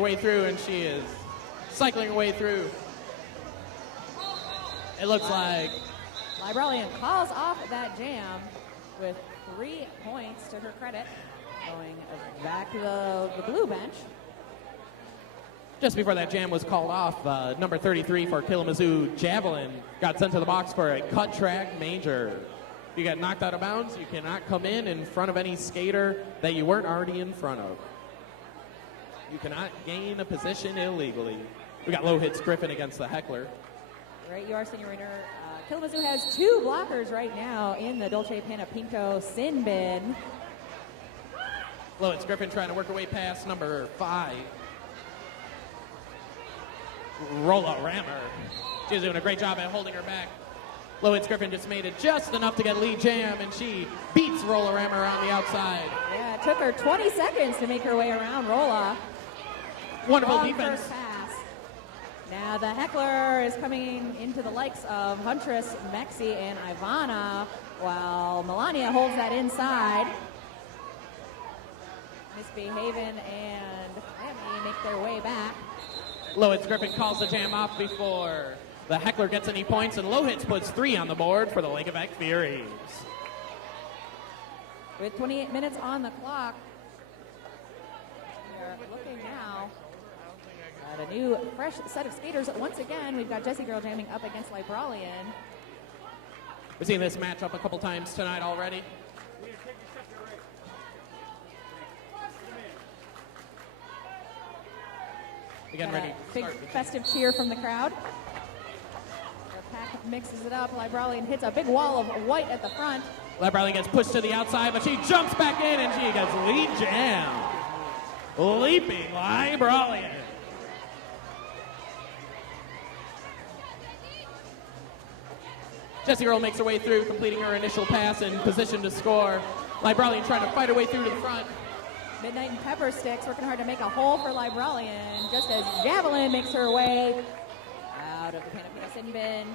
way through, and she is cycling her way through. It looks like Libralian calls off that jam with 3 points to her credit, going back to the blue bench. Just before that jam was called off, number 33 for Killamazoo, Javelin, got sent to the box for a cut track major. If you get knocked out of bounds, you cannot come in front of any skater that you weren't already in front of. You cannot gain a position illegally. We got low hits Griffin against the heckler. Right, you are, Senorita. Killamazoo has 2 blockers right now in the Dolce Panna Pinto sin bin. Low hits Griffin trying to work her way past number 5. Rolla Rammer. She's doing a great job at holding her back. Low hits Griffin just made it just enough to get lead jam, and she beats Rolla Rammer on the outside. Yeah, it took her 20 seconds to make her way around Rolla. Wonderful Long defense. First pass. Now the heckler is coming into the likes of Huntress, Mexi, and Ivana, while Melania holds that inside. Misbehaving and Miami make their way back. Low hits Griffin calls the jam off before the heckler gets any points, and low hits puts 3 on the board for the Lake Effect Furies. With 28 minutes on the clock, we are looking now at a new, fresh set of skaters. Once again, we've got Jessie Girl jamming up against Libralian. We've seen this matchup a couple times tonight already. Again, ready. Big festive cheer from the crowd. The pack mixes it up. Libralian hits a big wall of white at the front. Libralian gets pushed to the outside, but she jumps back in, and she gets lead jam. Leaping Libralian. Jessie Girl makes her way through, completing her initial pass in position to score. Libralian trying to fight her way through to the front. Midnight and Pepper Sticks working hard to make a hole for Libralian, just as Javelin makes her way out of the Panapino sin bin.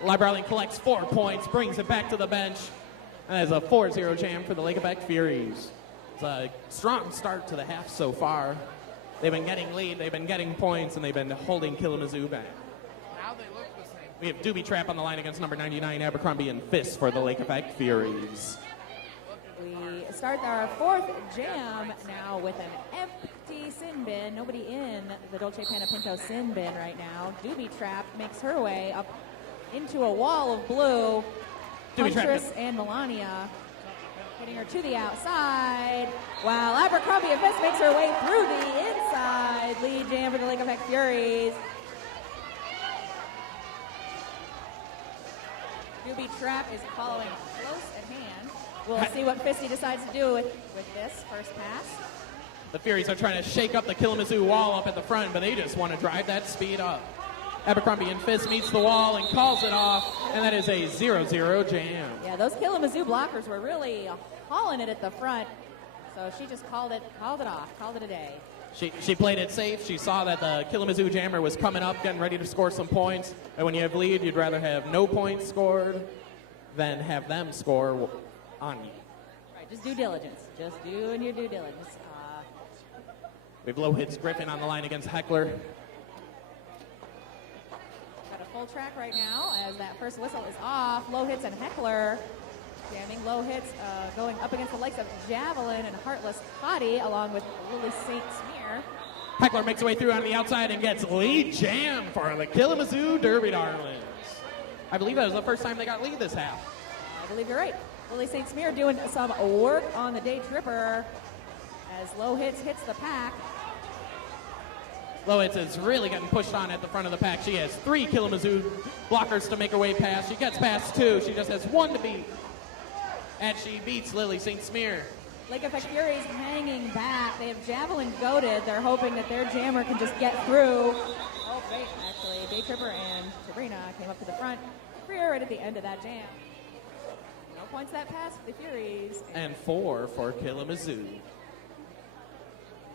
Libralian collects 4 points, brings it back to the bench, and has a 4-0 jam for the Lake Effect Furies. It's a strong start to the half so far. They've been getting lead, they've been getting points, and they've been holding Killamazoo back. Now they look the same. We have Doobie Trap on the line against number 99, Abercrombie and Fist for the Lake Effect Furies. We start our 4th jam now with an empty sin bin. Nobody in the Dolce Panna Pinto sin bin right now. Doobie Trap makes her way up into a wall of blue. Huntress and Melania hitting her to the outside, while Abercrombie and Fist makes her way through the inside. Lead jam for the Lake Effect Furies. Doobie Trap is following close at hand. We'll see what Fisty decides to do with this first pass. The Furies are trying to shake up the Killamazoo wall up at the front, but they just want to drive that speed up. Abercrombie and Fist meets the wall and calls it off, and that is a 0-0 jam. Yeah, those Killamazoo blockers were really hauling it at the front, so she just called it off, called it a day. She played it safe. She saw that the Killamazoo jammer was coming up, getting ready to score some points, and when you have lead, you'd rather have no points scored than have them score on you. Right, just due diligence. Just doing your due diligence. We have low hits Griffin on the line against Heckler. Got a full track right now as that first whistle is off. Low hits and Heckler jamming. Low hits going up against the likes of Javelin and Heartless Hottie along with Lily St. Smear. Heckler makes her way through on the outside and gets lead jam for the Killamazoo Derby Darlings. I believe that was the first time they got lead this half. I believe you're right. Lily St. Smear doing some work on the day tripper as Low hits the pack. Low hits is really getting pushed on at the front of the pack. She has 3 Killamazoo blockers to make her way past. She gets past 2. She just has 1 to beat. And she beats Lily St. Smear. Lake Effect Furies hanging back. They have Javelin goaded. They're hoping that their jammer can just get through. Oh, great, actually. Day Tripper and Sabrina came up to the front. Freer right at the end of that jam. No points that pass for the Furies. And 4 for Killamazoo.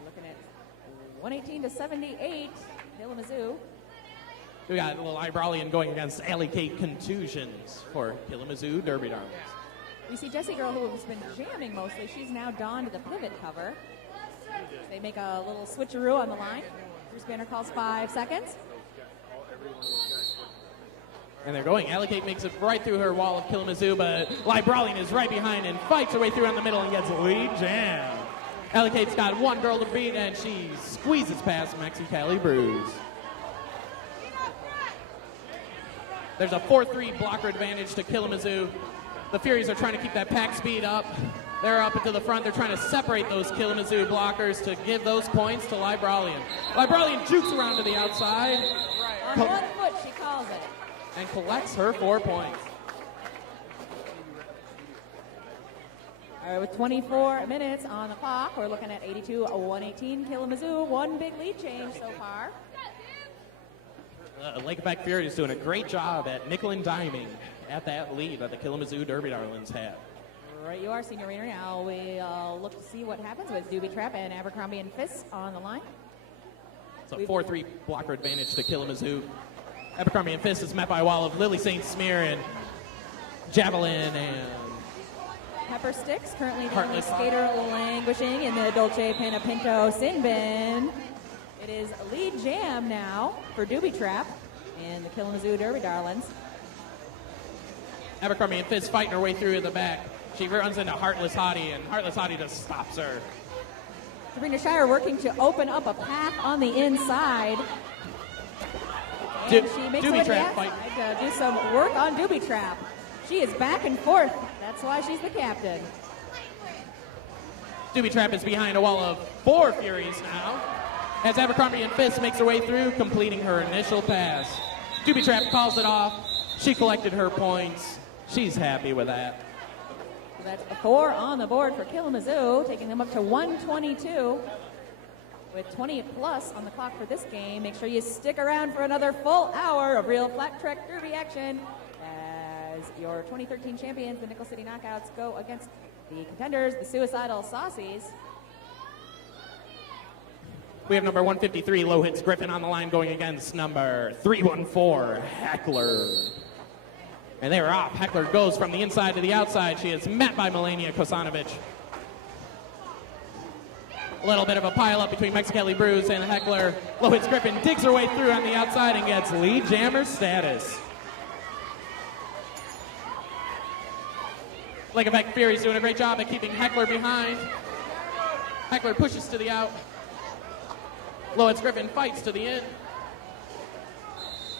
Looking at 118 to 78, Killamazoo. We got a little Libralian going against Alley Kate Contusions for Killamazoo Derby Darlings. We see Jessie Girl, who has been jamming mostly. She's now donned the pivot cover. They make a little switcheroo on the line. Bruce Banner calls 5 seconds. And they're going. Alley-Kate makes it right through her wall of Killamazoo, but Libralian is right behind and fights her way through on the middle and gets lead jam. Alley-Kate's got one girl to beat, and she squeezes past Maxi Callie Bruce. There's a 4-3 blocker advantage to Killamazoo. The Furies are trying to keep that pack speed up. They're up into the front. They're trying to separate those Killamazoo blockers to give those points to Libralian. Libralian jukes around to the outside. On 1 foot, she calls it. And collects her 4 points. All right, with 24 minutes on the clock, we're looking at 82-118. Killamazoo, 1 big lead change so far. Lake Effect Fury is doing a great job at nickel and diming at that lead that the Killamazoo Derby Darlings have. Right you are, Senior Rainer. Now we'll look to see what happens with Doobie Trap and Abercrombie and Fist on the line. It's a 4-3 blocker advantage to Killamazoo. Abercrombie and Fist is met by a wall of Lily St. Smear and Javelin and Pepper Sticks, currently the only Heartless skater languishing in the Dolce Panna Pinto Sin Bin. It is lead jam now for Doobie Trap and the Killamazoo Derby Darlings. Abercrombie and Fist fighting her way through in the back. She runs into Heartless Hottie, and Heartless Hottie just stops her. Sabrina Shire working to open up a path on the inside. And she makes Doobie it Trap outside to do some work on Doobie Trap. She is back and forth. That's why she's the captain. Doobie Trap is behind a wall of 4 Furies now, as Abercrombie and Fist makes her way through, completing her initial pass. Doobie Trap calls it off. She collected her points. She's happy with that. So that's 4 on the board for Killamazoo, taking them up to 122. With 20 plus on the clock for this game, make sure you stick around for another full hour of real flat track derby action as your 2013 champions, the Nickel City Knockouts, go against the contenders, the Suicidal Saucies. We have number 153, Low Hits Griffin, on the line going against number 314, Heckler. And they are off. Heckler goes from the inside to the outside. She is met by Melania Kosanovic. A little bit of a pile-up between Mexicali Bruce and Heckler. Low Hits Griffin digs her way through on the outside and gets lead jammer status. Lake Effect Fury's doing a great job at keeping Heckler behind. Heckler pushes to the out. Low Hits Griffin fights to the in.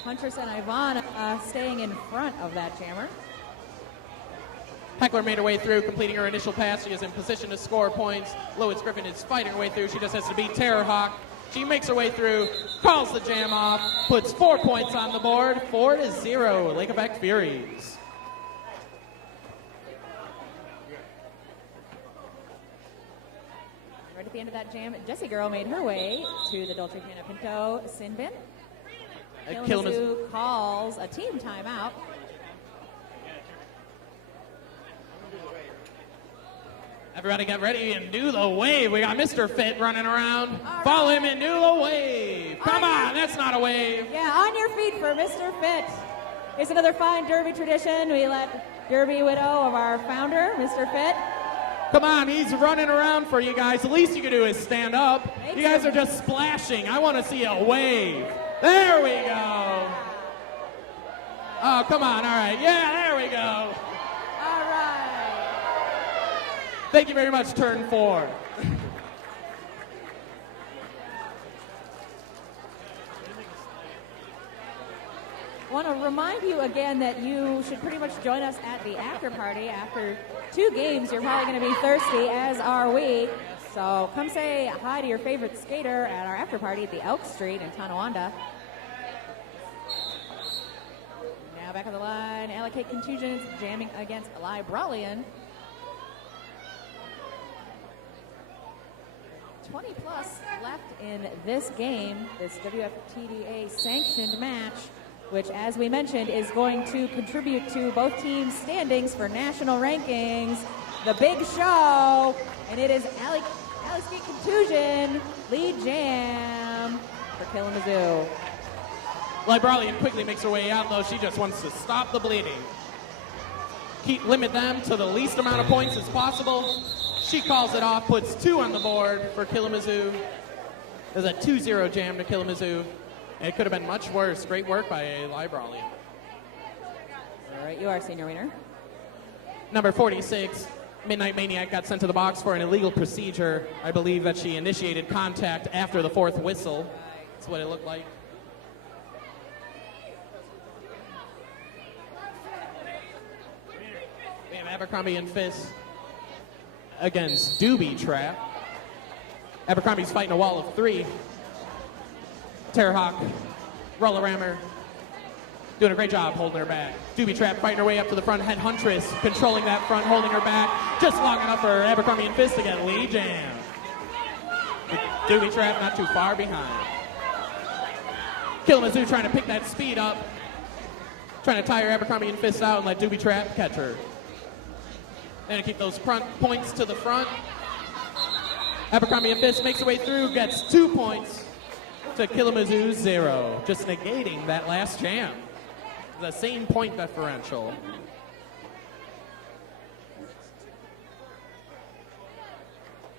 Huntress and Ivana staying in front of that jammer. Heckler made her way through, completing her initial pass. She is in position to score points. Low Hits Griffin is fighting her way through. She just has to beat Terror Hawk. She makes her way through, calls the jam off, puts 4 points on the board, 4-0, Lake Effect Furies. Right at the end of that jam, Jessie Girl made her way to the Dolce Panna Pinto Sin Bin. Killamazoo calls a team timeout. Everybody get ready and do the wave. We got Mr. Fit running around. Follow him and do the wave. Come on, that's not a wave. Yeah, on your feet for Mr. Fit. It's another fine Derby tradition. We let Derby widow of our founder, Mr. Fit. Come on, he's running around for you guys. The least you can do is stand up. You guys are just splashing. I want to see a wave. There we go. Oh, come on. All right. Yeah, there we go. All right. Thank you very much, turn 4. I want to remind you again that you should pretty much join us at the after party. After 2 games, you're probably going to be thirsty, as are we. So come say hi to your favorite skater at our after party at the Elk Street in Tonawanda. Now back on the line, Allocate Contusions jamming against Libralian. 20 plus left in this game, this WFTDA sanctioned match, which, as we mentioned, is going to contribute to both teams' standings for national rankings. The big show, and it is Allocate Contusion lead jam for Killamazoo. Libralian quickly makes her way out, though. She just wants to stop the bleeding. Limit them to the least amount of points as possible. She calls it off, puts 2 on the board for Killamazoo. There's a 2-0 jam to Killamazoo. It could have been much worse. Great work by Librally. All right, you are senior winner. Number 46, Midnight Maniac, got sent to the box for an illegal procedure. I believe that she initiated contact after the fourth whistle. That's what it looked like. We have Abercrombie and Fist against Doobie Trap. Abercrombie's fighting a wall of three. Terrahawk, Roller Rammer, doing a great job holding her back. Doobie Trap fighting her way up to the front. Head Huntress controlling that front, holding her back. Just long enough for Abercrombie and Fist to get lead jam. Doobie Trap not too far behind. Killamazoo trying to pick that speed up. Trying to tire Abercrombie and Fist out and let Doobie Trap catch her. And keep those front points to the front. Abercrombie and Fist makes her way through, gets 2 points to Killamazoo 0. Just negating that last jam. The same point differential.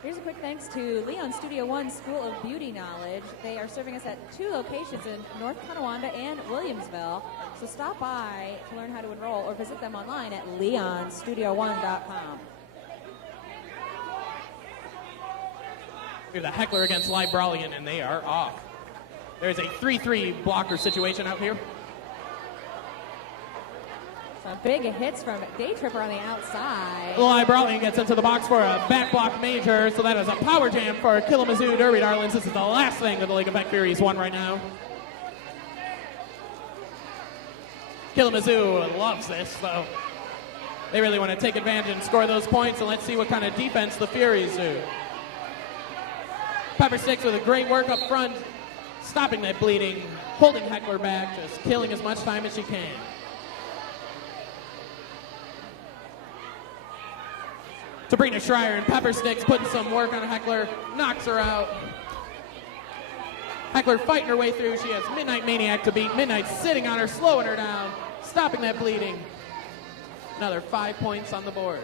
Here's a quick thanks to Leon Studio One School of Beauty Knowledge. They are serving us at 2 locations in North Tonawanda and Williamsville. So stop by to learn how to enroll or visit them online at leonstudio1.com. We have the Heckler against Libralian, and they are off. There's a 3-3 blocker situation out here. Some big hits from Day Tripper on the outside. Libralian gets into the box for a back block major, so that is a power jam for Killamazoo Derby Darlings. This is the last thing that the Lake Effect Furies won right now. Killamazoo loves this, though. They really want to take advantage and score those points, and let's see what kind of defense the Furies do. Pepper Sticks with a great work up front, stopping that bleeding, holding Heckler back, just killing as much time as she can. Sabrina Schreier and Pepper Sticks putting some work on Heckler, knocks her out. Heckler fighting her way through. She has Midnight Maniac to beat. Midnight sitting on her, slowing her down, stopping that bleeding. Another 5 points on the board.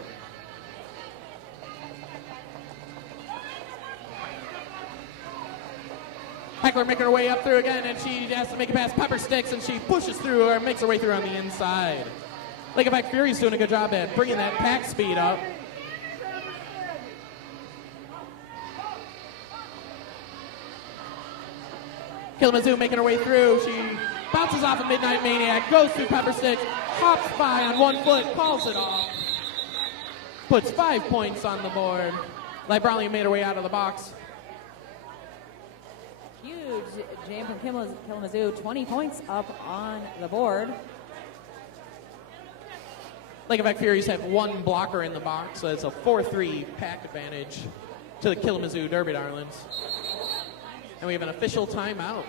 Heckler making her way up through again, and she has to make it past Pepper Sticks, and she pushes through her and makes her way through on the inside. Lake Effect Fury's doing a good job at bringing that pack speed up. Killamazoo making her way through. She bounces off a Midnight Maniac, goes through Pepper Sticks, hops by on 1 foot, calls it off. Puts 5 points on the board. Libralian made her way out of the box. Huge jam from Killamazoo, 20 points up on the board. Lake Effect Furies have 1 blocker in the box, so it's a 4-3 pack advantage to the Killamazoo Derby Darlings. And we have an official timeout.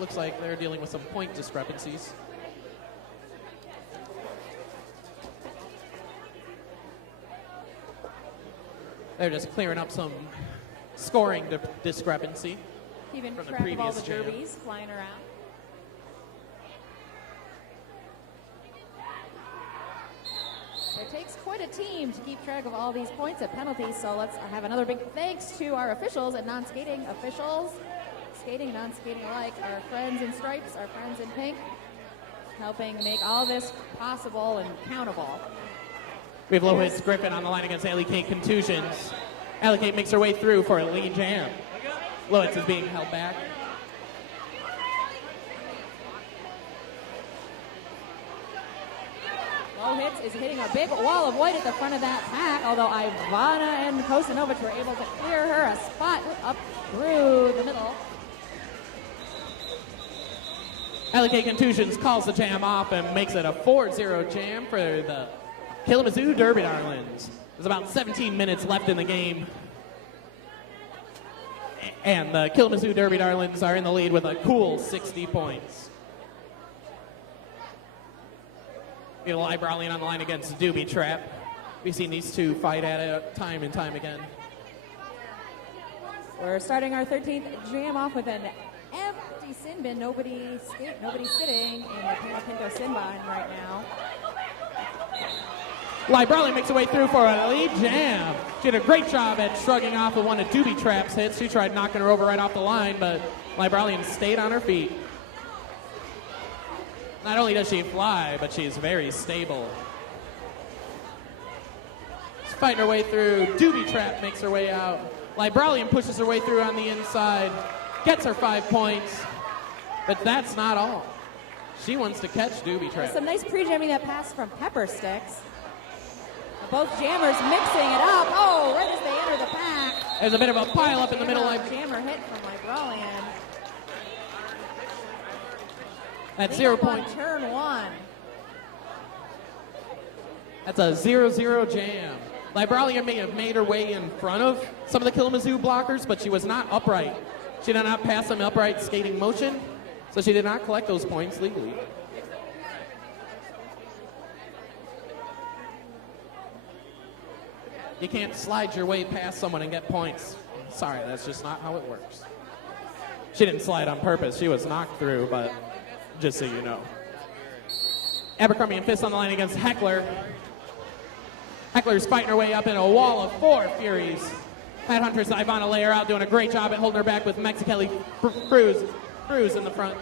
Looks like they're dealing with some point discrepancies. They're just clearing up some scoring discrepancy Keeping from the track of all previous the jam. derbies flying around. It takes quite a team to keep track of all these points at penalties, so let's have another big thanks to our officials and non-skating officials. Skating and non-skating alike, our friends in stripes, our friends in pink, helping make all this possible and countable. We have Lois Griffin on the line against Alley Kate Contusions. Alley Kate makes her way through for a lead jam. Lois is being held back. Low Hits is hitting a big wall of white at the front of that pack, although Ivana and Kostanovic were able to clear her a spot up through the middle. Alley Kate Contusions calls the jam off and makes it a 4-0 jam for the Killamazoo Derby Darlings. There's about 17 minutes left in the game. And the Killamazoo Derby Darlings are in the lead with a cool 60 points. We have Libralian on the line against Doobie Trap. We've seen these two fight at it time and time again. We're starting our 13th jam off with an empty sin bin. Nobody sitting in the Pinto sin bin right now. Librelli makes her way through for a lead jam. She did a great job at shrugging off of one of Doobie Trap's hits. She tried knocking her over right off the line, but Librelli stayed on her feet. Not only does she fly, but she is very stable. She's fighting her way through. Doobie Trap makes her way out. Librelli pushes her way through on the inside. Gets her 5 points. But that's not all. She wants to catch Doobie Trap. Some nice pre-jamming that pass from Pepper Sticks. Both jammers mixing it up. Oh, right as they enter the pack. There's a bit of a pile up in the middle. Jammer hit from Librellian. That's 0 point. Turn one. That's a 0-0 jam. Librellian may have made her way in front of some of the Killamazoo blockers, but she was not upright. She did not pass some upright skating motion, so she did not collect those points legally. You can't slide your way past someone and get points. Sorry, that's just not how it works. She didn't slide on purpose. She was knocked through, but just so you know. Abercrombie and Fist on the line against Heckler. Heckler's fighting her way up in a wall of 4 Furies. Headhunters Ivana lay her out, doing a great job at holding her back with Mexicali Cruz in the front.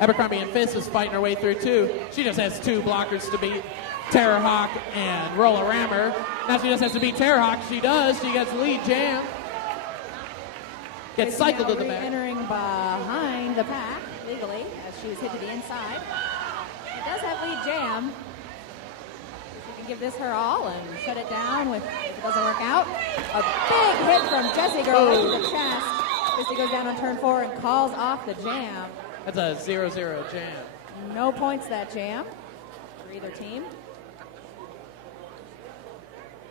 Abercrombie and Fist is fighting her way through too. She just has 2 blockers to beat. Terror Hawk and Roller Rammer. Now she just has to beat Terror Hawk. She does. She gets lead jam. Gets cycled to the back. Entering behind the pack legally as she's hit to the inside. It does have lead jam. She can give this her all and shut it down if it doesn't work out. A big hit from Jessie Girl right to the chest. Jessie goes down on turn 4 and calls off the jam. That's a 0-0 jam. No points that jam for either team.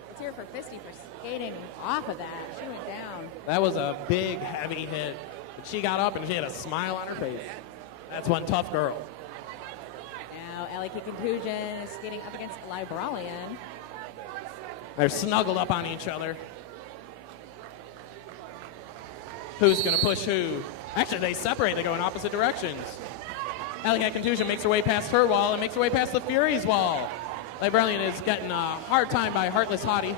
Let's hear for Fisty for skating off of that. She went down. That was a big, heavy hit. But she got up and she had a smile on her face. That's one tough girl. Now, LA Contusion is skating up against Librellian. They're snuggled up on each other. Who's going to push who? Actually, they separate. They go in opposite directions. LA Contusion makes her way past her wall and makes her way past the Furies wall. Librellian is getting a hard time by Heartless Hottie.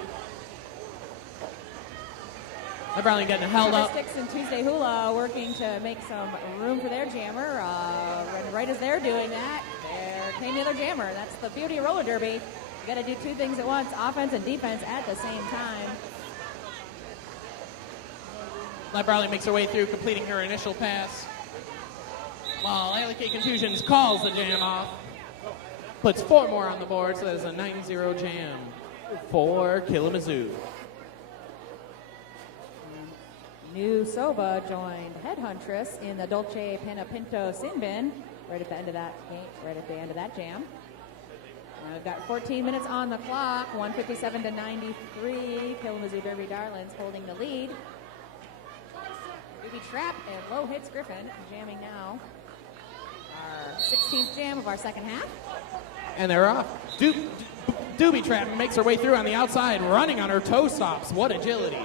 Librellian getting held up. Sticks and Tuesday Hula working to make some room for their jammer. Right as they're doing that, there came the other jammer. That's the beauty of roller derby. You got to do 2 things at once, offense and defense at the same time. Librellian makes her way through, completing her initial pass. While LK Contusions calls the jam off. Puts 4 more on the board, so that is a 9-0 jam for Killamazoo. New Soba joined Headhuntress in the Dolce Panapinto Sin Bin right at the end of that game, right at the end of that jam. We've got 14 minutes on the clock, 157 to 93. Killamazoo Derby Darlings holding the lead. Doobie Trap and Low Hits Griffin jamming now. Our 16th jam of our second half. And they're off. Doobie Trap makes her way through on the outside, running on her toe stops. What agility.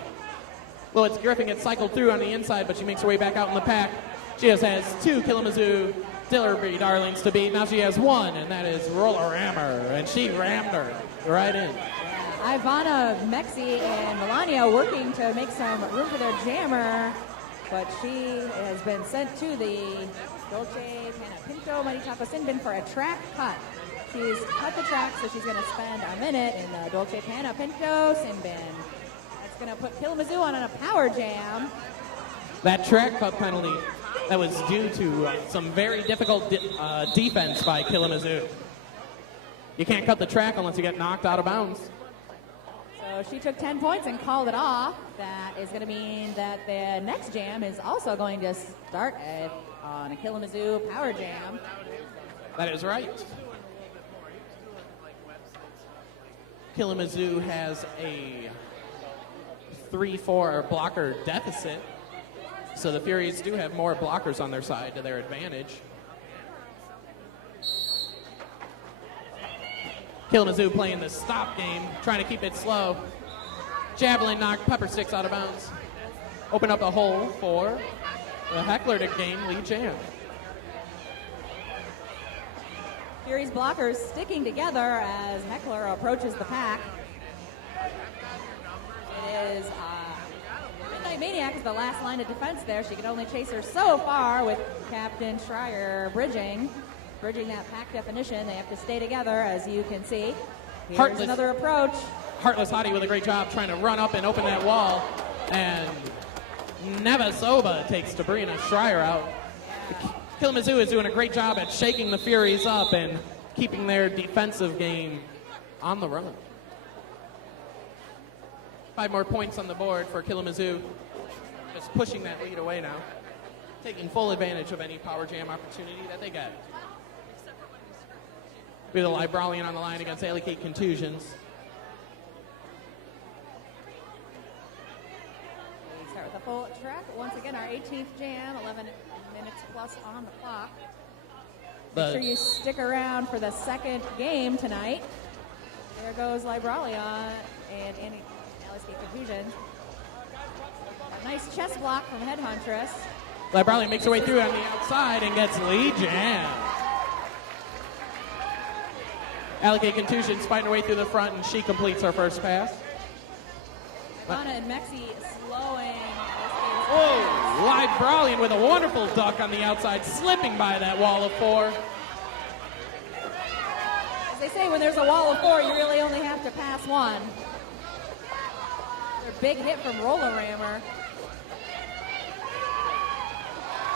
Well, it's Griffin gets cycled through on the inside, but she makes her way back out in the pack. She just has 2 Killamazoo Derby Darlings to beat. Now she has 1, and that is Roller Rammer, and she rammed her right in. Yeah, Ivana, Mexi, and Melania working to make some room for their jammer, but she has been sent to the Dolce Panapinto Mighty Taco Sin Bin for a track cut. She's cut the track, so she's going to spend a minute in the Dolce Panapinto Sin Bin. That's going to put Killamazoo on a power jam. That track cut penalty, that was due to some very difficult defense by Killamazoo. You can't cut the track unless you get knocked out of bounds. So she took 10 points and called it off. That is going to mean that the next jam is also going to start on a Killamazoo power jam. That is right. Killamazoo has a 3-4 blocker deficit, so the Furies do have more blockers on their side to their advantage. Killamazoo playing the stop game, trying to keep it slow. Javelin knocked Pepper Sticks out of bounds. Open up a hole for the Heckler to gain lead jam. Furies blockers sticking together as Heckler approaches the pack. It is Midnight Maniac is the last line of defense there. She can only chase her so far with Captain Schreier bridging that pack definition. They have to stay together, as you can see. Here's another approach. Heartless Hottie with a great job trying to run up and open that wall. And Nevasova takes Sabrina Schreier out. Killamazoo is doing a great job at shaking the Furies up and keeping their defensive game on the run. 5 more points on the board for Killamazoo. Just pushing that lead away now. Taking full advantage of any power jam opportunity that they get. We have the Libralian on the line against Alley Kate Contusions. We start with a full track. Once again, our 18th jam, 11 minutes plus on the clock. Make sure you stick around for the second game tonight. There goes Libralian and Alley Kate Contusions. A nice chest block from Headhuntress. Libralian makes her way through on the outside and gets lead jam. Alley Kate Contusions fighting her way through the front, and she completes her first pass. Ivana and Mexi slowing. Oh, Libralian with a wonderful duck on the outside, slipping by that wall of 4. As they say, when there's a wall of 4, you really only have to pass one. Their big hit from Roller Rammer.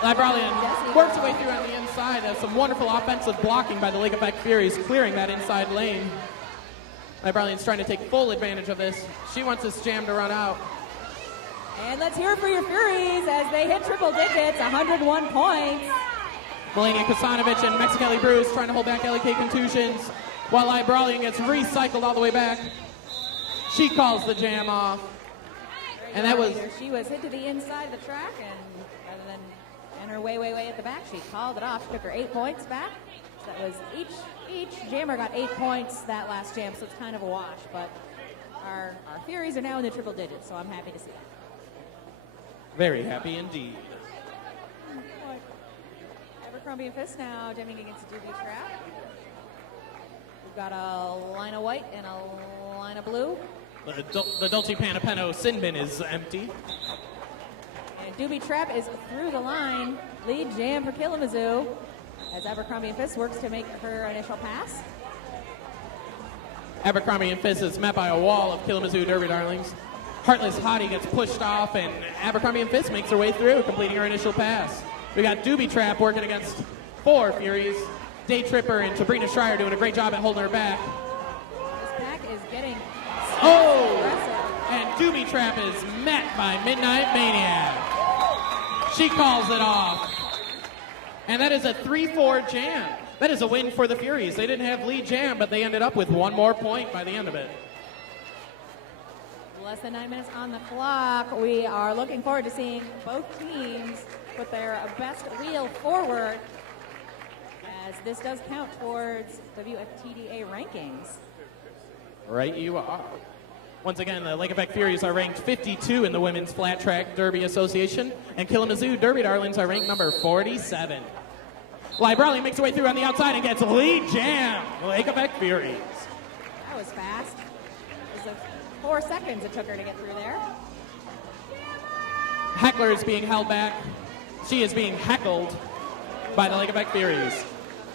Libralian works her way through on the inside. There's some wonderful offensive blocking by the Lake Effect Furies, clearing that inside lane. Libralian's trying to take full advantage of this. She wants this jam to run out. And let's hear it for your Furies as they hit triple digits, 101 points. Melania Kasanovic and Mexicali Bruce trying to hold back Alley Kate Contusions while Libralian gets recycled all the way back. She calls the jam off. And that was... She was hit to the inside of the track, and rather than enter way at the back, she called it off. She took her 8 points back. So that was each jammer got 8 points that last jam, so it's kind of a wash. But our Furies are now in the triple digits, so I'm happy to see that. Very happy indeed. Abercrombie and Fist now jamming against Doobie Trap. We've got a line of white and a line of blue. The Dolce Panapeno sin bin is empty. And Doobie Trap is through the line. Lead jam for Killamazoo as Abercrombie and Fist works to make her initial pass. Abercrombie and Fist is met by a wall of Killamazoo Derby Darlings. Heartless Hottie gets pushed off, and Abercrombie and Fist makes her way through, completing her initial pass. We got Doobie Trap working against 4 Furies. Day Tripper and Sabrina Schreier doing a great job at holding her back. This pack is getting aggressive. And Doobie Trap is met by Midnight Maniac. She calls it off. And that is a 3-4 jam. That is a win for the Furies. They didn't have lead jam, but they ended up with 1 more point by the end of it. Less than 9 minutes on the clock. We are looking forward to seeing both teams put their best wheel forward, as this does count towards WFTDA rankings. Right you are. Once again, the Lake Effect Furies are ranked 52 in the Women's Flat Track Derby Association, and Killamazoo Derby Darlings are ranked number 47. Libralian makes her way through on the outside and gets lead jam. Lake Effect Furies. That was fast. It was 4 seconds it took her to get through there. Heckler is being held back. She is being heckled by the Lake Effect Furies.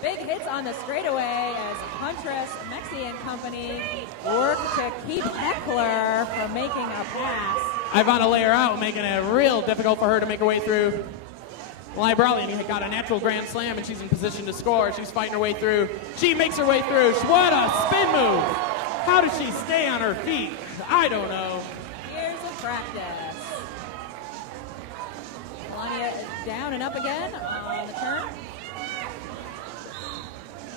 Big hits on the straightaway as Huntress, Mexi and company work to keep Heckler from making a pass. Ivana lay her out, making it real difficult for her to make her way through. Libralian got a natural grand slam, and she's in position to score. She's fighting her way through. She makes her way through. What a spin move. How does she stay on her feet? I don't know. Years of practice. Melania is down and up again on the turn.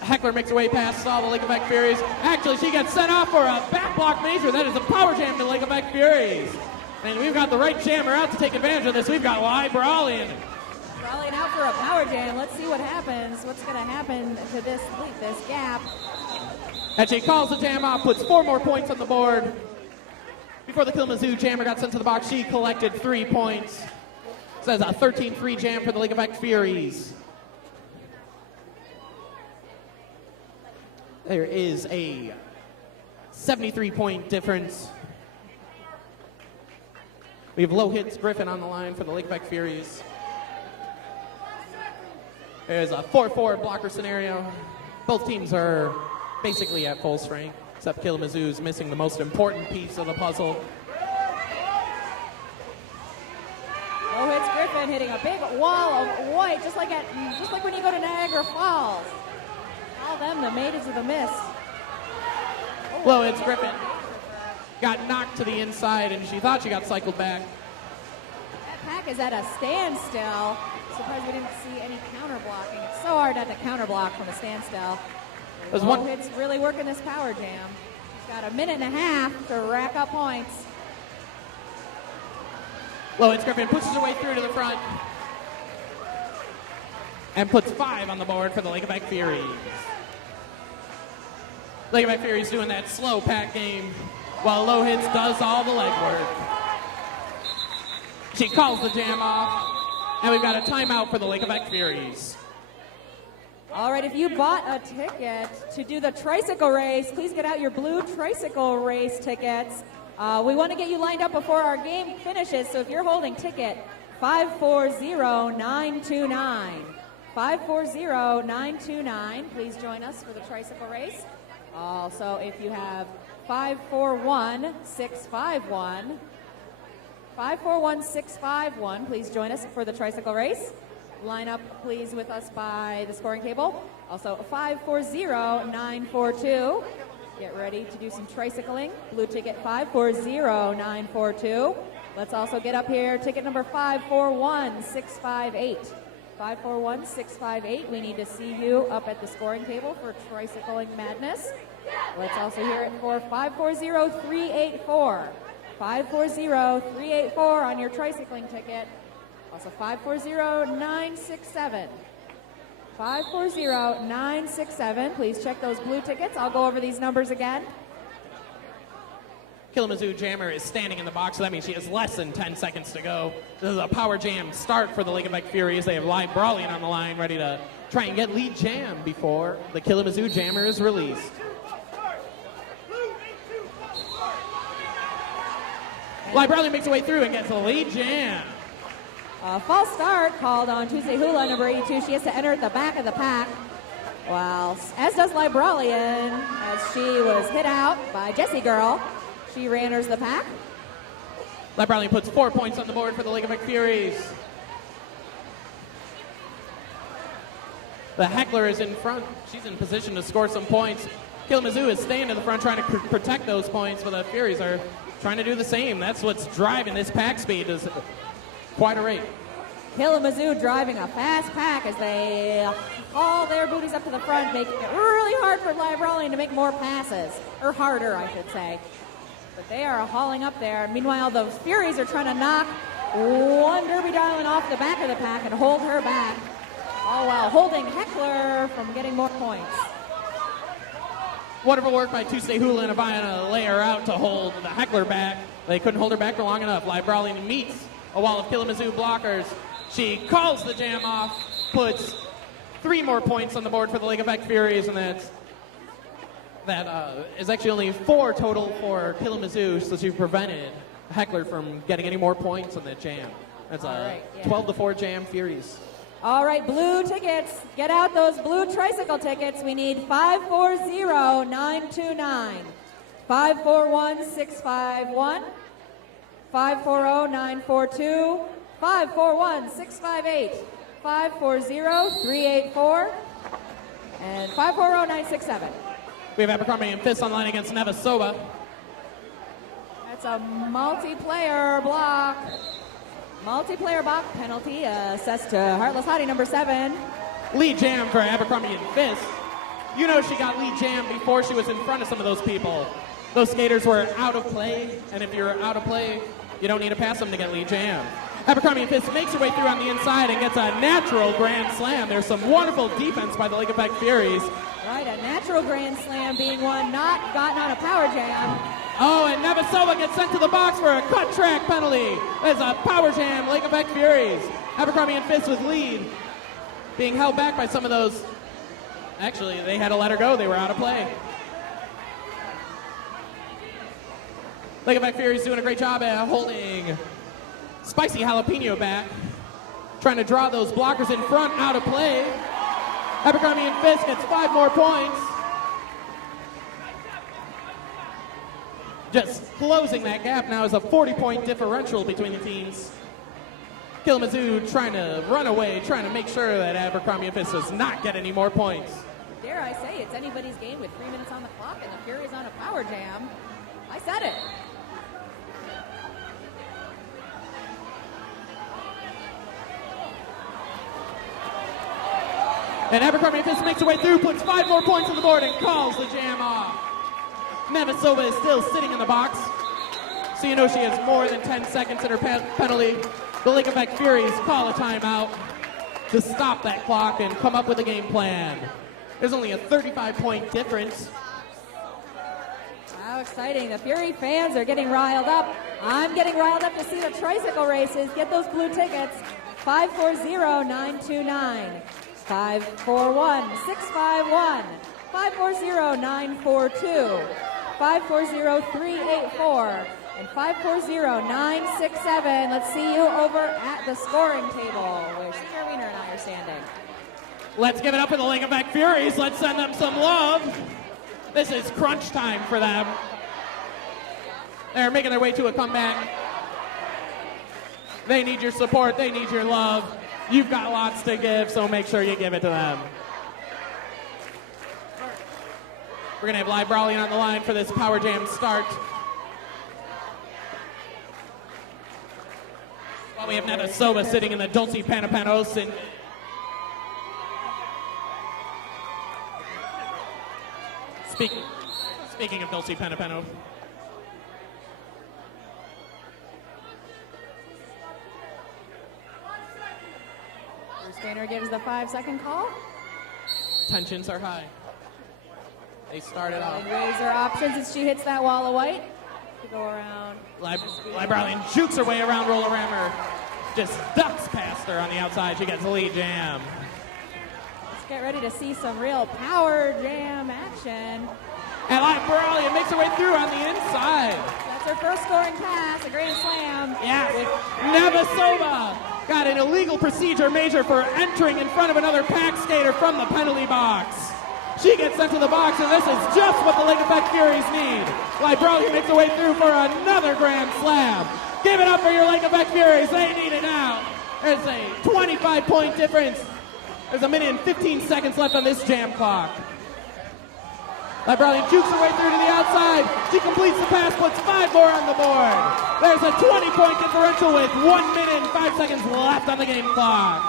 Heckler makes her way past all the Lake Effect Furies. Actually, she gets sent off for a back block major. That is a power jam to Lake Effect Furies. And we've got the right jammer out to take advantage of this. We've got Libralian. Libralian out for a power jam. Let's see what happens. What's going to happen to this leap, this gap? And she calls the jam off, puts 4 more points on the board. Before the Killamazoo jammer got sent to the box, she collected 3 points. Says a 13-3 jam for the Lake Effect Furies. There is a 73-point difference. We have Low Hits Griffin on the line for the Lake Effect Furies. There's a 4-4 blocker scenario. Both teams are basically at full strength, except Killamazoo is missing the most important piece of the puzzle. Low Hits Griffin hitting a big wall of white, just like when you go to Niagara Falls. Call them the Maidens of the Mist. Low Hits Griffin got knocked to the inside, and she thought she got cycled back. That pack is at a standstill. Surprised we didn't see any counter blocking. It's so hard not to counter block from a standstill. Low Hits really working this power jam. She's got a minute and a half to rack up points. Low Hits Griffin pushes her way through to the front and puts 5 on the board for the Lake Effect Furies. Lake Effect Furies doing that slow pack game while Low Hits does all the legwork. She calls the jam off, and we've got a timeout for the Lake Effect Furies. All right, if you bought a ticket to do the tricycle race, please get out your blue tricycle race tickets. We want to get you lined up before our game finishes, so if you're holding ticket 540929, 540929, please join us for the tricycle race. Also, if you have 541651, 541651, please join us for the tricycle race. Line up, please, with us by the scoring table. Also, 540942. Get ready to do some tricycling. Blue ticket 540942. Let's also get up here. Ticket number 541658. 541658. We need to see you up at the scoring table for tricycling madness. Let's also hear it for 540384. 540384 on your tricycling ticket. Also 540967. 540967. Please check those blue tickets. I'll go over these numbers again. Killamazoo Jammer is standing in the box, so that means she has less than 10 seconds to go. This is a power jam start for the Lake Effect Furies. They have Live Brawling on the line, ready to try and get lead jam before the Killamazoo Jammer is released. Live Brawling makes her way through and gets a lead jam. False start called on Tuesday Hula, number 82. She has to enter at the back of the pack. Well, as does Libralian, as she was hit out by Jessie Girl. She re-enters the pack. Libralian puts 4 points on the board for the Lake Effect Furies. The Heckler is in front. She's in position to score some points. Killamazoo is staying to the front trying to protect those points, but the Furies are trying to do the same. That's what's driving this pack speed is quite a rate. Killamazoo driving a fast pack as they haul their booties up to the front, making it really hard for Libralian to make more passes. Or harder, I should say. But they are hauling up there. Meanwhile, the Furies are trying to knock one Derby Darling off the back of the pack and hold her back. All while holding Heckler from getting more points. Wonderful work by Tuesday Hula and Avaya to lay her out to hold the Heckler back. They couldn't hold her back for long enough. Libralian meets a wall of Killamazoo blockers. She calls the jam off, puts 3 more points on the board for the Lake Effect Furies, and that is actually only 4 total for Killamazoo, so she prevented Heckler from getting any more points on that jam. That's a 12-4 jam, Furies. All right, blue tickets. Get out those blue tricycle tickets. We need 540929, 541651, 540942, 541658, 540384, and 540967. We have Abercrombie and Fist on line against Nevasoba. That's a multiplayer block. Multiplayer block penalty assessed to Heartless Hottie number 7. Lead jam for Abercrombie and Fist. You know she got lead jam before she was in front of some of those people. Those skaters were out of play, and if you're out of play, you don't need to pass them to get lead jam. Abercrombie and Fist makes her way through on the inside and gets a natural grand slam. There's some wonderful defense by the Lake Effect Furies. Right, a natural grand slam being one not gotten on a power jam. Oh, and Nevasoba gets sent to the box for a cut track penalty. There's a power jam, Lake Effect Furies. Abercrombie and Fist with lead, being held back by some of those Actually, they had to let her go. They were out of play. Lincoln Furies doing a great job at holding Spicy Jalapeno back. Trying to draw those blockers in front, out of play. Abercrombie and Fisk gets 5 more points. Just closing that gap now is a 40-point differential between the teams. Killamazoo trying to run away, trying to make sure that Abercrombie and Fisk does not get any more points. Dare I say, it's anybody's game with 3 minutes on the clock and the Furies on a power jam. I said it. And Abercrombie and Fisk makes her way through, puts 5 more points on the board, and calls the jam off. Nevasova is still sitting in the box, so you know she has more than 10 seconds in her penalty. The Lincoln Furies call a timeout to stop that clock and come up with a game plan. There's only a 35-point difference. How exciting. The Fury fans are getting riled up. I'm getting riled up to see the tricycle races. Get those blue tickets. 540-929. 541-651. 540-942. 540-384. And 540-967. Let's see you over at the scoring table where Senior Wiener and I are standing. Let's give it up for the Lincoln Furies. Let's send them some love. This is crunch time for them. They're making their way to a comeback. They need your support. They need your love. You've got lots to give, so make sure you give it to them. We're going to have live brawling on the line for this Power Jam start. While we have Nevasova sitting in the Dulce Panapanos. And speaking of Dulce Panapano, Bruce Gaynor gives the 5-second call. tensions are high. They started off. And raise her options as she hits that wall of white. To go around. Libralian jukes her way around Roller Rammer. Just ducks past her on the outside. She gets the lead jam. Let's get ready to see some real power jam action. And Libralian makes her way through on the inside. That's her first scoring pass, a grand slam. Yes. Nevasova got an illegal procedure major for entering in front of another pack skater from the penalty box. She gets sent to the box, and this is just what the Lincoln Furies need. Libralian makes her way through for another grand slam. Give it up for your Lincoln Furies. They need it now. There's a 25-point difference. There's a minute and 15 seconds left on this jam clock. Libralian jukes her way through to the outside. She completes the pass, puts 5 more on the board. There's a 20-point differential with 1 minute and 5 seconds left on the game clock.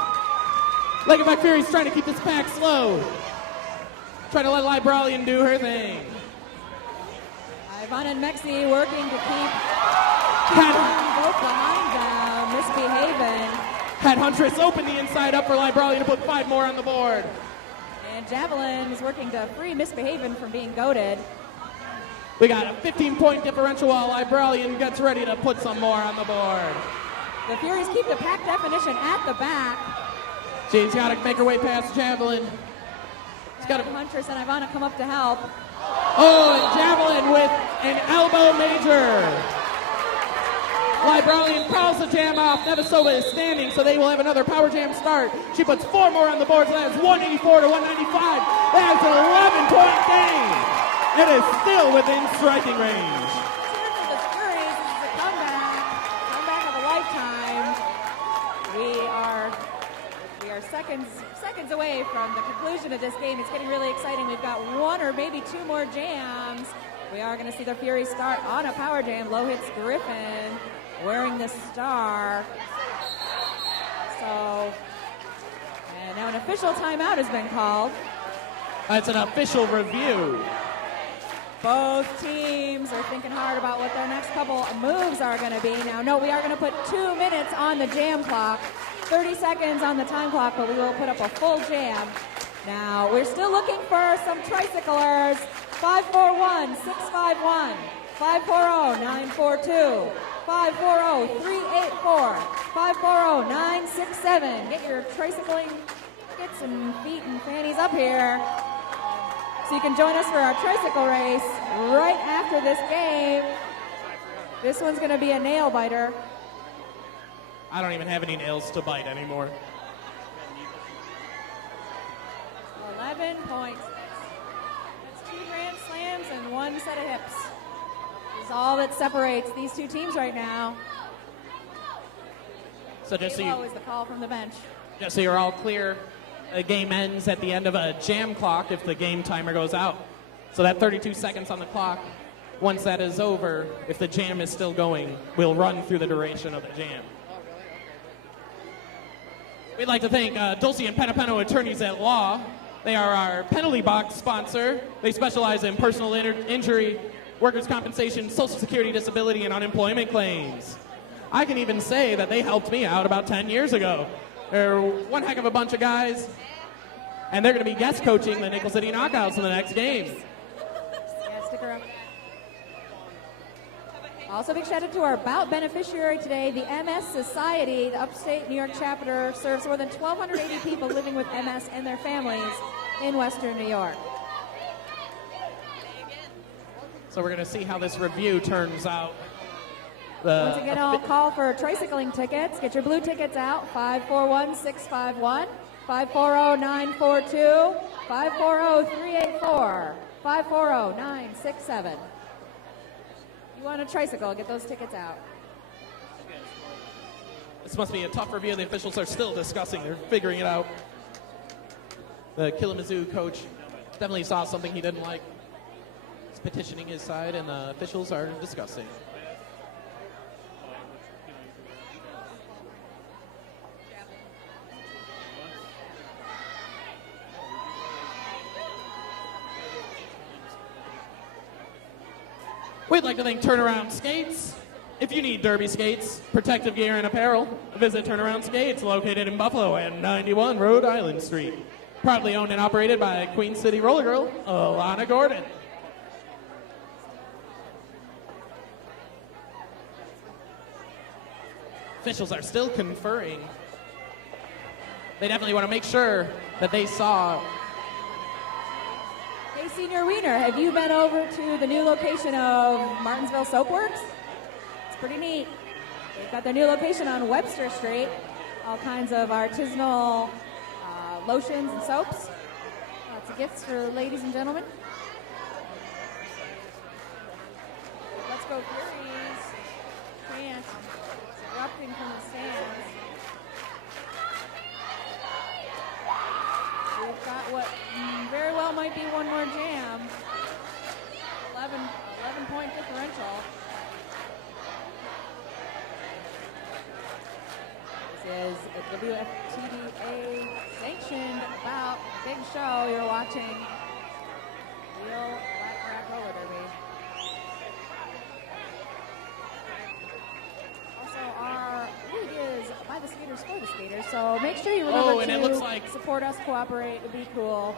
Lincoln Furies trying to keep this pack slow. Trying to let Libralian do her thing. Ivan and Mexi working to keep both behind them, misbehaving. Had Huntress open the inside up for Libralian to put 5 more on the board. And Javelin is working to free Misbehaving from being goaded. We got a 15-point differential while Libralian gets ready to put some more on the board. The Furies keep the pack definition at the back. She's got to make her way past Javelin. Huntress and Ivana come up to help. Oh, and Javelin with an elbow major. Libralian calls the jam off. Nevasova is standing, so they will have another power jam start. She puts 4 more on the board, so that's 184 to 195. That's an 11-point game. It is still within striking range. Here for the Furies, this is a comeback of a lifetime. We are seconds away from the conclusion of this game. It's getting really exciting. We've got 1 or maybe 2 more jams. We are going to see the Furies start on a power jam. Low hits Griffin wearing the star. So, and now an official timeout has been called. It's an official review. Both teams are thinking hard about what their next couple moves are going to be. Now, no, we are going to put 2 minutes on the jam clock. 30 seconds on the time clock, but we will put up a full jam. Now, we're still looking for some tricyclers. 541-651, 540-942, 540-384, 540-967. Get your tricycling tickets and feet and fannies up here. So you can join us for our tricycle race right after this game. This one's going to be a nail biter. I don't even have any nails to bite anymore. 11 points. That's 2 grand slams and 1 set of hips. This is all that separates these two teams right now. So just so is the call from the bench. Just so you're all clear, a game ends at the end of a jam clock if the game timer goes out. So that 32 seconds on the clock, once that is over, if the jam is still going, will run through the duration of the jam. We'd like to thank Dulce and Penapeno Attorneys at Law. They are our penalty box sponsor. They specialize in personal injury, workers' compensation, social security, disability, and unemployment claims. I can even say that they helped me out about 10 years ago. They're one heck of a bunch of guys, and they're going to be guest coaching the Nickel City Knockouts in the next game. Yeah, stick around. Also, big shout out to our bout beneficiary today, the MS Society. The upstate New York chapter serves more than 1,280 people living with MS and their families in Western New York. So we're going to see how this review turns out. Once again, I'll call for tricycling tickets. Get your blue tickets out, 541-651, 540-942, 540-384, 540-967. You want a tricycle, get those tickets out. This must be a tough review. The officials are still discussing. They're figuring it out. The Killamazoo coach definitely saw something he didn't like. He's petitioning his side, and the officials are discussing. We'd like to thank Turnaround Skates. If you need derby skates, protective gear, and apparel, visit Turnaround Skates, located in Buffalo at 91 Rhode Island Street. Proudly owned and operated by Queen City Roller Girl, Alana Gordon. Officials are still conferring. They definitely want to make sure that they saw. Hey, Senior Wiener, have you been over to the new location of Martinsville Soapworks? It's pretty neat. They've got their new location on Webster Street. All kinds of artisanal lotions and soaps. Lots of gifts for ladies and gentlemen. Let's go Furies. Chant erupting from the stands. We've got what very well might be one more jam. 11-point differential. This is a WFTDA sanctioned bout. Big show you're watching. Real flat track roller derby. Also, our league is by the skaters for the skaters, so make sure you remember to support us, cooperate, it'd be cool.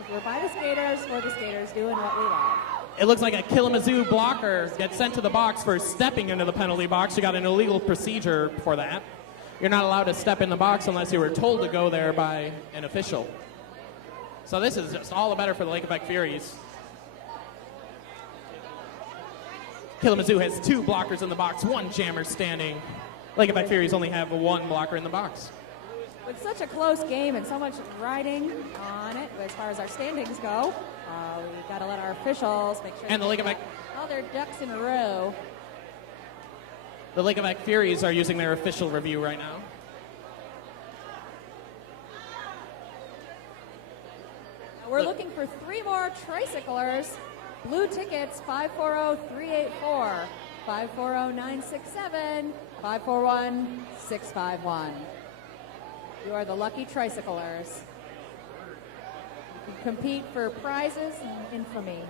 If we're by the skaters, for the skaters, doing what we love. It looks like a Killamazoo blocker gets sent to the box for stepping into the penalty box. You got an illegal procedure for that. You're not allowed to step in the box unless you were told to go there by an official. So this is just all the better for the Lake Effect Furies. Killamazoo has 2 blockers in the box, 1 jammer standing. Lake Effect Furies only have 1 blocker in the box. With such a close game and so much riding on it, as far as our standings go, we've got to let our officials make sure. And the Lake Effect. All their ducks in a row. The Lake Effect Furies are using their official review right now. We're looking for 3 more tricyclers. Blue tickets, 540-384, 540-967, 541-651. You are the lucky tricyclers. You can compete for prizes and infamy.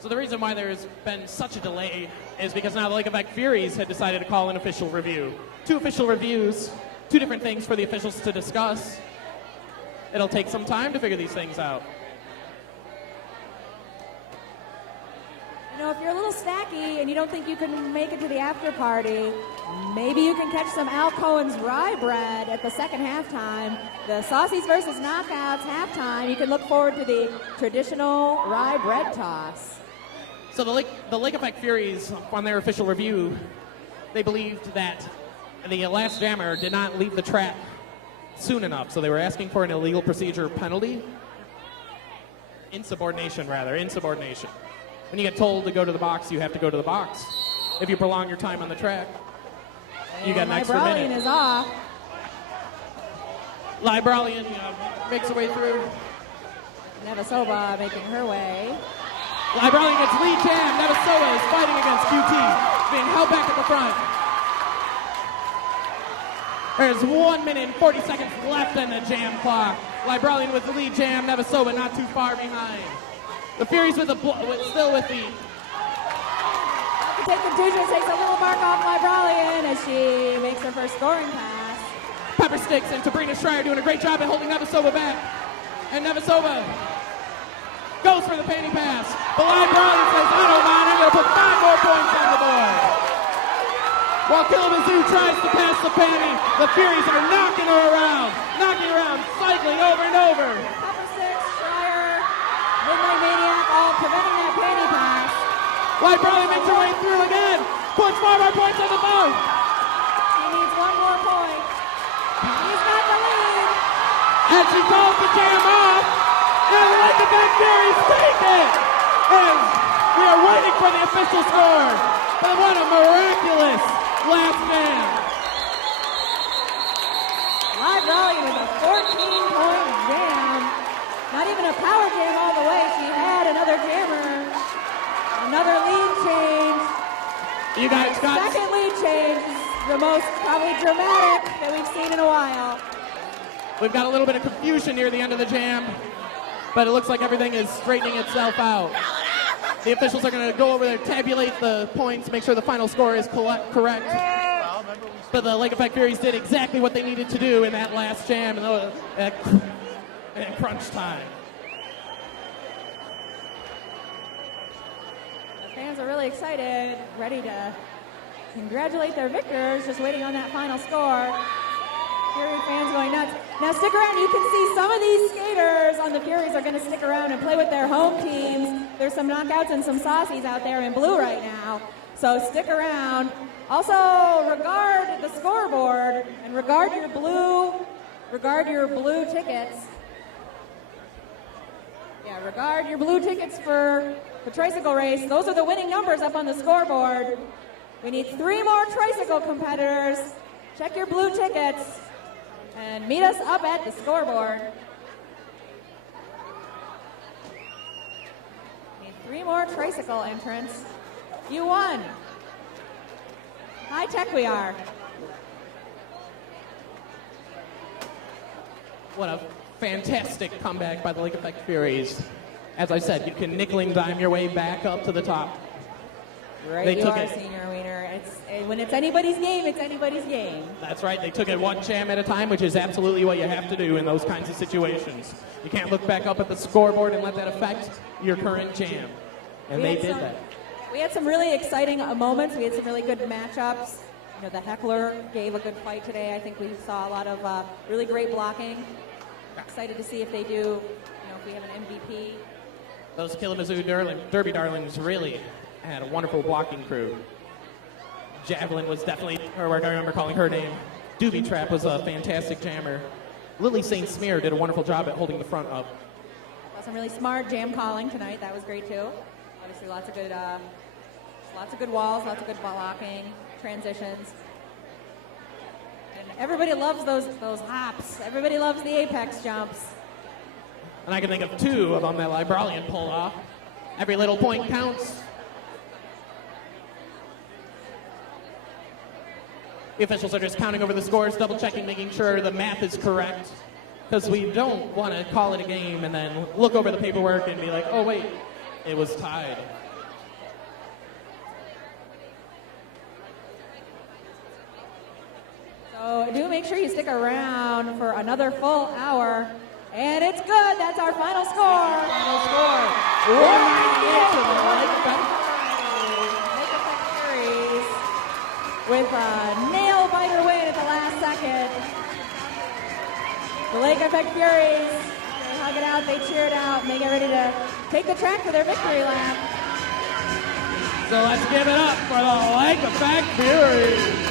So the reason why there's been such a delay is because now the Lake Effect Furies had decided to call an official review. 2 official reviews, 2 different things for the officials to discuss. It'll take some time to figure these things out. You know, if you're a little snacky and you don't think you can make it to the after party, maybe you can catch some Al Cohen's rye bread at the second halftime. The Saucies versus Knockouts halftime. You can look forward to the traditional rye bread toss. So the Lake Effect Furies, on their official review, they believed that the last jammer did not leave the track soon enough, so they were asking for an illegal procedure penalty. Insubordination. When you get told to go to the box, you have to go to the box. If you prolong your time on the track, you got an extra minute. Is off. Libralian makes her way through. Nevasova making her way. Libralian gets lead jam. Nevasova is fighting against QT, being held back at the front. There's 1 minute and 40 seconds left in the jam clock. Libralian with the lead jam. Nevasova not too far behind. The Furies still with the. Take contusion, takes a little mark off Libralian as she makes her first scoring pass. Pepper Sticks and Sabrina Schreier doing a great job at holding Nevasova back. And Nevasova goes for the panty pass. But Libralian says, I don't mind, I'm going to put 5 more points on the board. While Killamazoo tries to pass the panty, the Furies are knocking her around, cycling over and over. Pepper Sticks, Schreier, Midnight Maniac, all preventing that panty pass. Libralian makes her way through again, puts 5 more points on the board. He needs 1 more point. He's got the lead. And she calls the jam off. And the Lake Effect Furies take it. And we are waiting for the official score. But what a miraculous last jam. Libralian with a 14-point jam. Not even a power jam all the way. She had another jammer. Another lead change. You guys got second lead change is the most probably dramatic that we've seen in a while. We've got a little bit of confusion near the end of the jam, but it looks like everything is straightening itself out. The officials are going to go over there, tabulate the points, make sure the final score is correct. But the Lake Effect Furies did exactly what they needed to do in that last jam at crunch time. The fans are really excited, ready to congratulate their victors, just waiting on that final score. Fury fans going nuts. Now stick around. You can see some of these skaters on the Furies are going to stick around and play with their home teams. There's some knockouts and some saucies out there in blue right now. So stick around. Also, regard the scoreboard and regard your blue tickets. Yeah, regard your blue tickets for the tricycle race. Those are the winning numbers up on the scoreboard. We need 3 more tricycle competitors. Check your blue tickets and meet us up at the scoreboard. Need 3 more tricycle entrants. You won. High tech we are. What a fantastic comeback by the Lake Effect Furies. As I said, you can nickel and dime your way back up to the top. Right, They you took are, it. Senior Wiener. When it's anybody's game, it's anybody's game. That's right. They took it 1 jam at a time, which is absolutely what you have to do in those kinds of situations. You can't look back up at the scoreboard and let that affect your current jam. And they did that. We had some really exciting moments. We had some really good matchups. You know, the heckler gave a good fight today. I think we saw a lot of really great blocking. Excited to see if they do, if we have an MVP. Those Killamazoo Derby darlings really had a wonderful blocking crew. Javelin was definitely her work. I remember calling her name. Doobie Trap was a fantastic jammer. Lily St. Smear did a wonderful job at holding the front up. Some really smart jam calling tonight. That was great too. Obviously, lots of good walls, lots of good blocking, transitions. And everybody loves those hops. Everybody loves the apex jumps. And I can think of 2 of them that Libralian pulled off. Every little point counts. The officials are just counting over the scores, double-checking, making sure the math is correct. Because we don't want to call it a game and then look over the paperwork and be like, oh, wait, it was tied. So do make sure you stick around for another full hour. And it's good. That's our final score. Final score. 198 to the Lake Effect with a nail-biter win at the last second. The Lake Effect Furies, they hug it out, they cheer it out, and they get ready to take the track for their victory lap. So let's give it up for the Lake Effect Furies.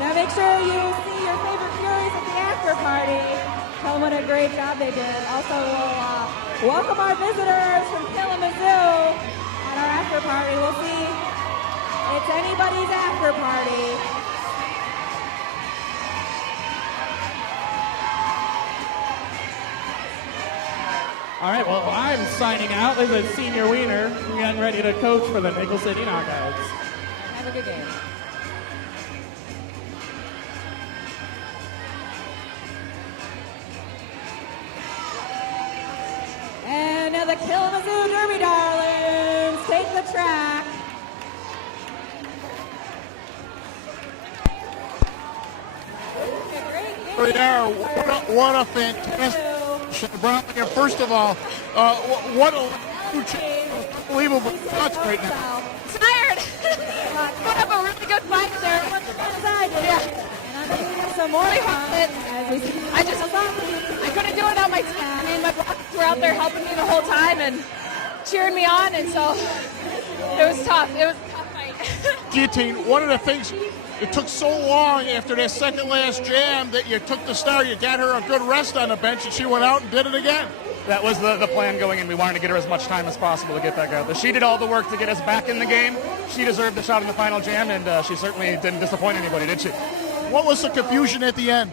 Now make sure you see your favorite Furies at the after party. Tell them what a great job they did. Also, we'll welcome our visitors from Killamazoo at our after party. We'll see it's anybody's after party. All right, well, I'm signing out. This is Senior Wiener. We're getting ready to coach for the Nickel City Knockouts. Have a good game. And now the Killamazoo Derby Darlings take the track. They are. What a fantastic. First of all, what a unbelievable cuts right now. Tired. Put up a really good fight there. Yeah. Some more I couldn't do it without my team. I mean, my blockers were out there helping me the whole time and cheering me on, and so it was tough. It was a tough fight. Guillotine, one of the things, it took so long after that second last jam that you took the star, you got her a good rest on the bench, and she went out and did it again. That was the plan going in. We wanted to get her as much time as possible to get back out there. She did all the work to get us back in the game. She deserved the shot in the final jam, and she certainly didn't disappoint anybody, did she? What was the confusion at the end?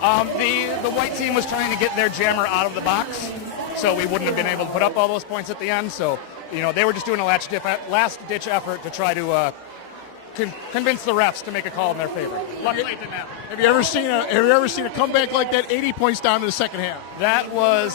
The white team was trying to get their jammer out of the box, so we wouldn't have been able to put up all those points at the end. So, they were just doing a last-ditch effort to try to convince the refs to make a call in their favor. Luckily, it didn't happen. Have you ever seen a comeback like that? 80 points down in the second half. That was